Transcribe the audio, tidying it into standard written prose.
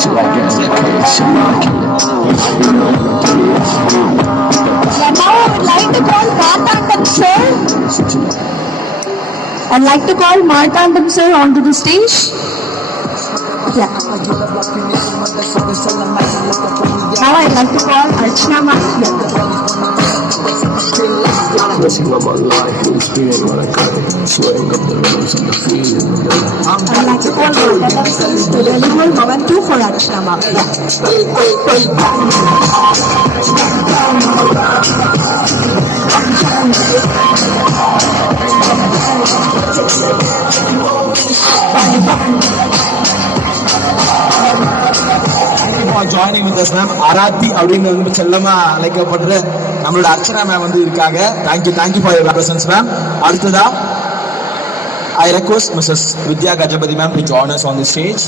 till I get education. Now I would like to call Marthandam sir. I'd like to call Marthandam sir onto the stage. Yeah. Now I'd like to call Archana ma'am. Blessing of Allah, Holy Spirit, what I got it. Swearing up the rivers and the field. I'd like to call Marthandam sir to deliver Bhavan 2 for Archana ma'am. Joining with us, ma'am. Arathi அப்படின்னு வந்து செல்லமா அழைக்கப்படுற நம்மளோட Archana ma'am வந்து இருக்காங்க. Thank you for your presence, ma'am. அடுத்ததா I request Mrs. Vidya Gajapati ma'am to join us on the stage.